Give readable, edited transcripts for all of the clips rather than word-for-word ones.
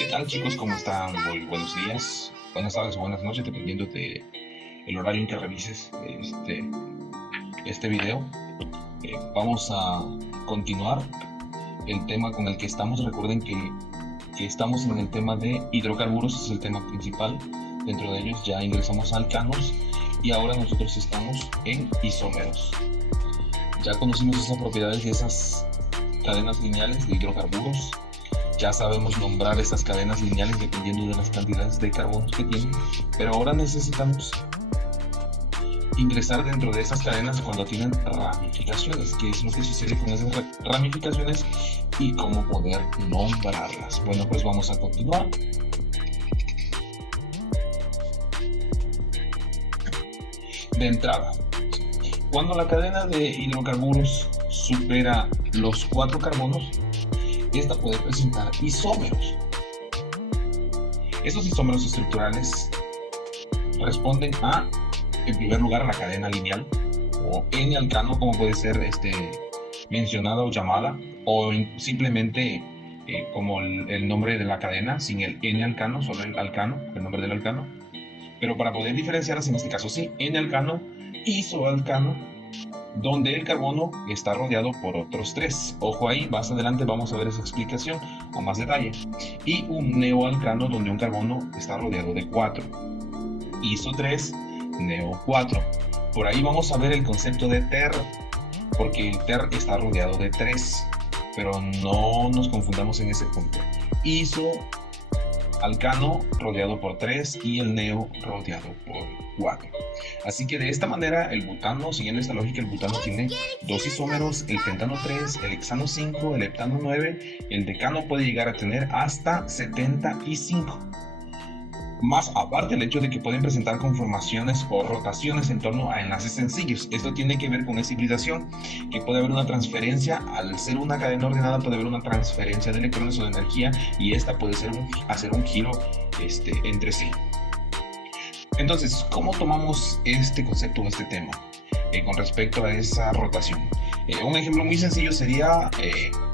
¿Qué tal, chicos? ¿Cómo están? Muy buenos días, buenas tardes o buenas noches, dependiendo de el horario en que revises este video. Vamos a continuar el tema con el que estamos. Recuerden que estamos en el tema de hidrocarburos, es el tema principal. Dentro de ellos ya ingresamos a alcanos y ahora nosotros estamos en isómeros. Ya conocimos esas propiedades de esas cadenas lineales de hidrocarburos. Ya sabemos nombrar esas cadenas lineales dependiendo de las cantidades de carbonos que tienen, pero ahora necesitamos ingresar dentro de esas cadenas cuando tienen ramificaciones. ¿Qué es lo que sucede con esas ramificaciones y cómo poder nombrarlas? Bueno, pues vamos a continuar. De entrada, cuando la cadena de hidrocarburos supera los 4 carbonos, esta puede presentar isómeros. Estos isómeros estructurales responden a, en primer lugar, a la cadena lineal o N-alcano, como puede ser mencionada o llamada, o simplemente como el nombre de la cadena, sin el N-alcano, solo el alcano, el nombre del alcano. Pero para poder diferenciarlas, en este caso sí, N-alcano, isoalcano, donde el carbono está rodeado por otros 3. Ojo ahí, más adelante vamos a ver esa explicación a más detalle. Y un neoalcano, donde un carbono está rodeado de 4. Iso 3, neo 4. Por ahí vamos a ver el concepto de ter, porque el ter está rodeado de 3. Pero no nos confundamos en ese punto. Iso alcano rodeado por 3 y el neo rodeado por 4. Así que de esta manera el butano, siguiendo esta lógica, el butano tiene 2 isómeros, el pentano 3, el hexano 5, el heptano 9, el decano puede llegar a tener hasta 75. Más aparte el hecho de que pueden presentar conformaciones o rotaciones en torno a enlaces sencillos. Esto tiene que ver con esa hibridación, que puede haber una transferencia, al ser una cadena ordenada puede haber una transferencia de electrones o de energía, y esta puede ser hacer un giro entre sí. Entonces, ¿cómo tomamos este concepto o este tema con respecto a esa rotación? Un ejemplo muy sencillo sería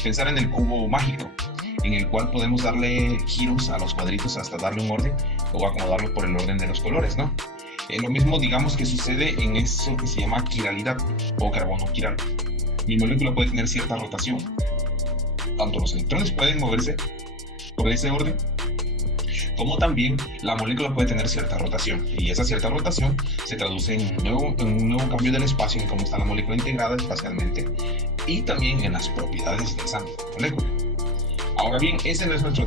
pensar en el cubo mágico, en el cual podemos darle giros a los cuadritos hasta darle un orden o acomodarlo por el orden de los colores, ¿no? Lo mismo, digamos, que sucede en eso que se llama quiralidad o carbono quiral. Mi molécula puede tener cierta rotación. Tanto los electrones pueden moverse por ese orden, como también la molécula puede tener cierta rotación, y esa cierta rotación se traduce en un nuevo cambio del espacio, en cómo está la molécula integrada espacialmente, y también en las propiedades de esa molécula. Ahora bien, ese no es nuestro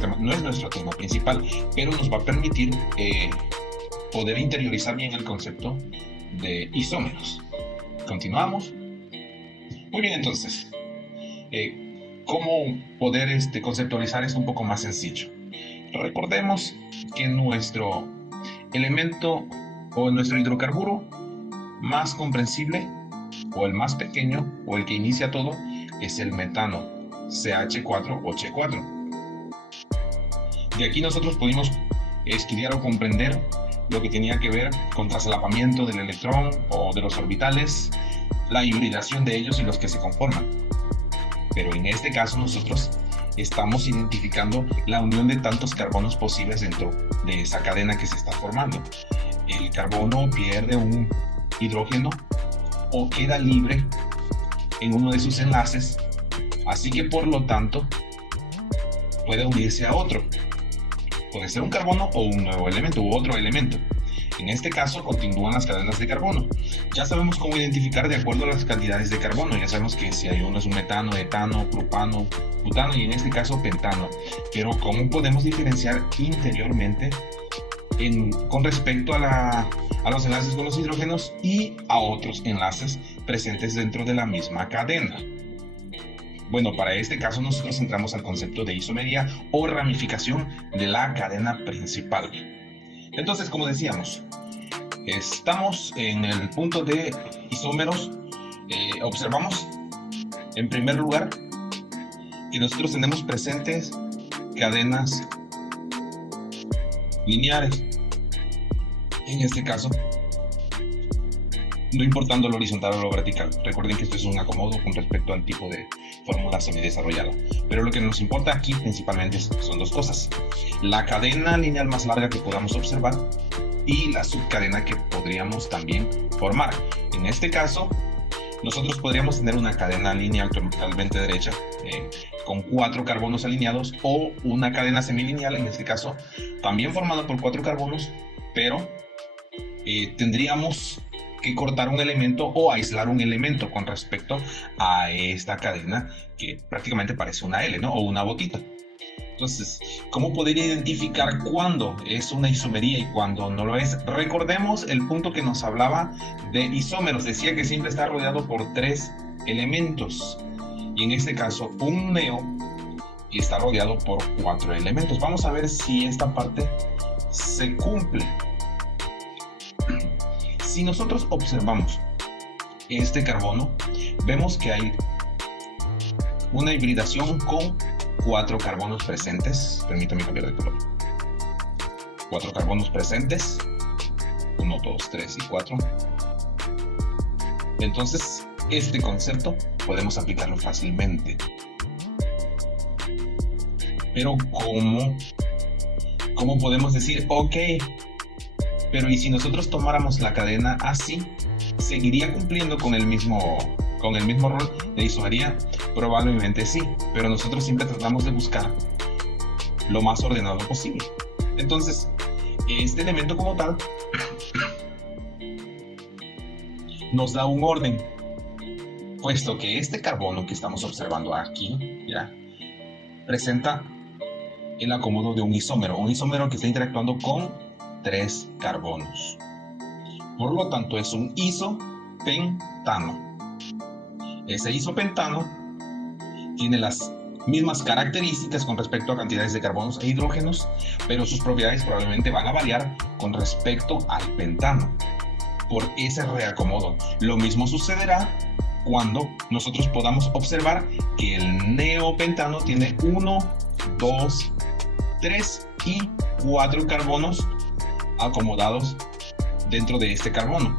tema principal, pero nos va a permitir poder interiorizar bien el concepto de isómeros. Continuamos. Muy bien, entonces, ¿cómo poder conceptualizar esto un poco más sencillo? Recordemos que nuestro elemento o nuestro hidrocarburo más comprensible, o el más pequeño, o el que inicia todo, es el metano, CH4 o CH4. De aquí nosotros pudimos estudiar o comprender lo que tenía que ver con traslapamiento del electrón o de los orbitales, la hibridación de ellos y los que se conforman. Pero en este caso nosotros estamos identificando la unión de tantos carbonos posibles dentro de esa cadena que se está formando. El carbono pierde un hidrógeno o queda libre en uno de sus enlaces, así que por lo tanto puede unirse a otro. Puede ser un carbono o un nuevo elemento u otro elemento. En este caso continúan las cadenas de carbono. Ya sabemos cómo identificar de acuerdo a las cantidades de carbono. Ya sabemos que si hay uno es un metano, etano, propano, butano y en este caso pentano. Pero ¿cómo podemos diferenciar interiormente con respecto a los enlaces con los hidrógenos y a otros enlaces presentes dentro de la misma cadena? Bueno, para este caso nosotros entramos al concepto de isomería o ramificación de la cadena principal. Entonces, como decíamos, estamos en el punto de isómeros. Observamos, en primer lugar, que nosotros tenemos presentes cadenas lineares. En este caso, no importando lo horizontal o lo vertical. Recuerden que esto es un acomodo con respecto al tipo de fórmula semidesarrollada. Pero lo que nos importa aquí principalmente son dos cosas: la cadena lineal más larga que podamos observar y la subcadena que podríamos también formar. En este caso, nosotros podríamos tener una cadena lineal totalmente derecha con 4 carbonos alineados, o una cadena semilineal, en este caso también formada por 4 carbonos, pero tendríamos que cortar un elemento o aislar un elemento con respecto a esta cadena que prácticamente parece una L, ¿no? O una botita. Entonces, ¿cómo poder identificar cuándo es una isomería y cuándo no lo es? Recordemos el punto que nos hablaba de isómeros. Decía que siempre está rodeado por 3 elementos. Y en este caso, un neo está rodeado por 4 elementos. Vamos a ver si esta parte se cumple. Si nosotros observamos este carbono, vemos que hay una hibridación con 4 carbonos presentes. Permítame cambiar de color. 4 carbonos presentes. 1, 2, 3 y 4. Entonces, este concepto podemos aplicarlo fácilmente. Pero ¿cómo podemos decir, ok, pero y si nosotros tomáramos la cadena así, seguiría cumpliendo con el mismo rol de isomería? Probablemente sí, pero nosotros siempre tratamos de buscar lo más ordenado posible. Entonces, este elemento como tal nos da un orden, puesto que este carbono que estamos observando aquí ya presenta el acomodo de un isómero que está interactuando con 3 carbonos. Por lo tanto, es un isopentano. Ese isopentano tiene las mismas características con respecto a cantidades de carbonos e hidrógenos, pero sus propiedades probablemente van a variar con respecto al pentano por ese reacomodo. Lo mismo sucederá cuando nosotros podamos observar que el neopentano tiene 1, 2, 3 y 4 carbonos acomodados dentro de este carbono.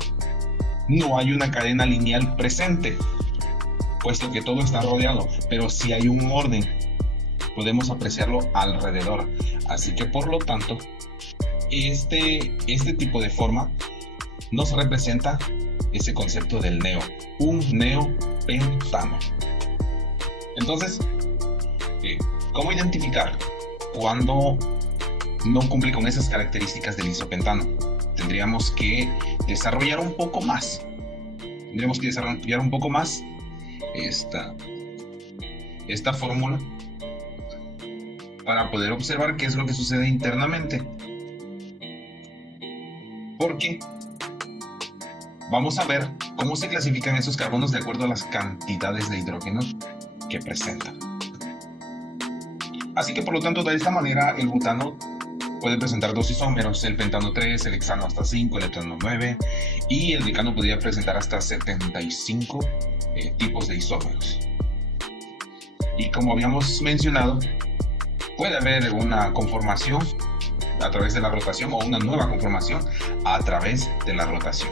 No hay una cadena lineal presente, puesto que todo está rodeado, pero sí hay un orden, podemos apreciarlo alrededor. Así que por lo tanto, este tipo de forma nos representa ese concepto del neo, un neopentano. Entonces, ¿cómo identificar cuando no cumple con esas características del isopentano? Tendríamos que desarrollar un poco más. Esta fórmula para poder observar qué es lo que sucede internamente. Porque vamos a ver cómo se clasifican esos carbonos de acuerdo a las cantidades de hidrógeno que presentan. Así que por lo tanto, de esta manera el butano puede presentar 2 isómeros, el pentano 3, el hexano hasta 5, el heptano 9, y el decano podría presentar hasta 75 tipos de isómeros. Y como habíamos mencionado, puede haber una conformación a través de la rotación o una nueva conformación a través de la rotación.